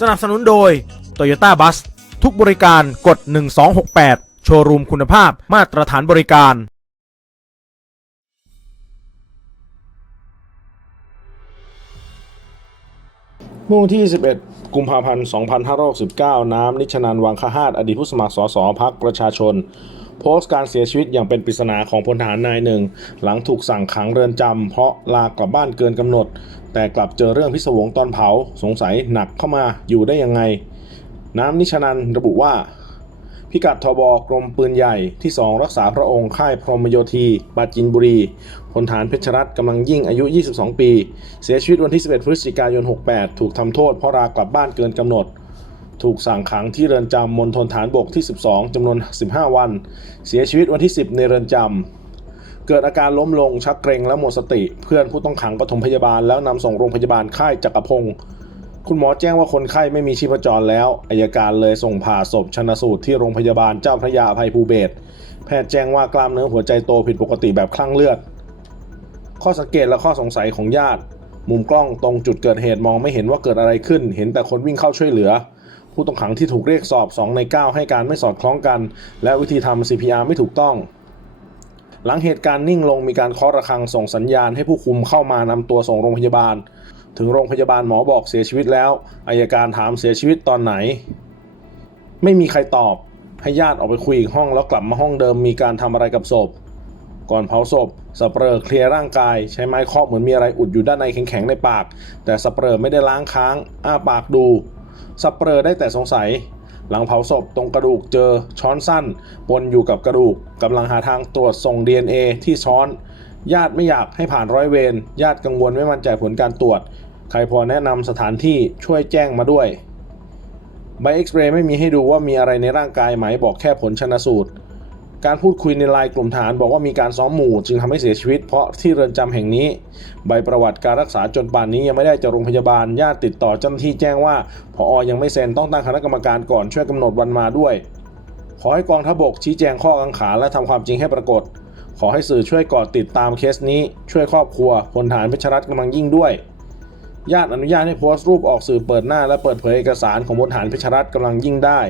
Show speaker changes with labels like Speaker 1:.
Speaker 1: สนับสนุนโดย Toyota Bus ทุกบริการกด 1268 โชว์รูมคุณภาพมาตรฐานบริการ
Speaker 2: เมื่อวันที่ 11 กุมภาพันธ์ 2569 น้ำนิชนันวังคหาตอดีตผู้สมัครสสพักประชาชน โพสต์การเสียชีวิตอย่างเป็นปริศนาของพลทหารนายหนึ่ง หลังถูกสั่งขังเรือนจำเพราะลากลับบ้านเกินกำหนด แต่กลับเจอเรื่องพิศวงตอนเผาสงสัยหนักเข้ามาอยู่ได้ยังไง น้ำนิชนันระบุว่า พิกัดทบกรมปืนใหญ่ที่ 2 รักษาพระองค์ค่ายพรหมโยธีปราจินบุรีพลฐานเพชรรัตน์กำลังยิ่งอายุ 22 ปี เสียชีวิตวันที่ 11 พฤศจิกายน 68 ถูกทำโทษเพราะรากลับบ้านเกินกำหนด ถูกสั่งขังที่เรือนจำมณฑลฐานบกที่ 12 จำนวน 15 วัน เสียชีวิตวันที่ 10 ในเรือนจำ เกิดอาการล้มลงชักเกรงและหมดสติ เพื่อนผู้ต้องขังปฐมพยาบาลแล้วนำส่งโรงพยาบาลค่ายจักรพงศ์คุณหมอแจ้งว่าคนไข้ไม่มีชีพจรแล้วอายการเลยส่งผ่าศพชนสูตรที่โรงพยาบาลเจ้าพระยาอภัยภูเบศแพทย์แจ้งว่ากล้ามเนื้อหัวใจโตผิดปกติแบบคลั่งเลือด ข้อสังเกตและข้อสงสัยของญาติ มุมกล้องตรงจุดเกิดเหตุมองไม่เห็นว่าเกิดอะไรขึ้น เห็นแต่คนวิ่งเข้าช่วยเหลือ ผู้ต้องขังที่ถูกเรียกสอบ 2 ใน 9 ให้การไม่สอดคล้องกัน และวิธีทำ CPR ไม่ถูกต้อง หลังเหตุการณ์นิ่งลงมีการเคาะระฆังส่งสัญญาณให้ผู้คุมเข้ามานำตัวส่งโรงพยาบาล ถึงโรงพยาบาลหมอบอกเสียชีวิตแล้วอายการถามเสียชีวิตตอนไหน ไม่มีใครตอบ ให้ญาติออกไปคุยอีกห้องแล้วกลับมาห้องเดิมมีการทำอะไรกับศพก่อนเผาศพสเปรอเคลียร์ร่างกาย ใช้ไม้เคาะเหมือนมีอะไรอุดอยู่ด้านในแข็งๆในปาก แต่สเปรอไม่ได้ล้างค้าง อ้าปากดู สับเปลอได้แต่สงสัย หลังเผาศพตรงกระดูกเจอช้อนสั้นปนอยู่กับกระดูกกำลังหาทางตรวจส่ง DNA ที่ช้อน ญาติไม่อยากให้ผ่านร้อยเวรญาติกังวลไม่มั่นใจผลการตรวจ ใครพอแนะนำสถานที่ช่วยแจ้งมาด้วยใบเอ็กซเรย์ไม่มีให้ดูว่ามีอะไรในร่างกายไหมบอกแค่ผลชนสูตร การพูดคุยในไลน์กลุ่มฐานบอกว่ามีการซ้อมหมู่ จึงทำให้เสียชีวิตเพราะที่เรือนจำแห่งนี้ ใบประวัติการรักษาจนป่านนี้ยังไม่ได้จากโรงพยาบาลญาติติดต่อเจ้าหน้าที่แจ้งว่าพออยังไม่เซ็นต้องตั้งคณะกรรมการก่อนช่วยกำหนดวันมาด้วย ขอให้กองทัพบกชี้แจงข้อกังขาและทำความจริงให้ปรากฏ ขอให้สื่อช่วยกอดติดตามเคสนี้ ช่วยครอบครัวพลฐานเพชรรัตน์กำลังยิ่งด้วยญาติอนุญาตให้โพสต์รูปออกสื่อเปิดหน้าและเปิดเผยเอกสารของพลฐานเพชรรัตน์กำลังยิ่งได้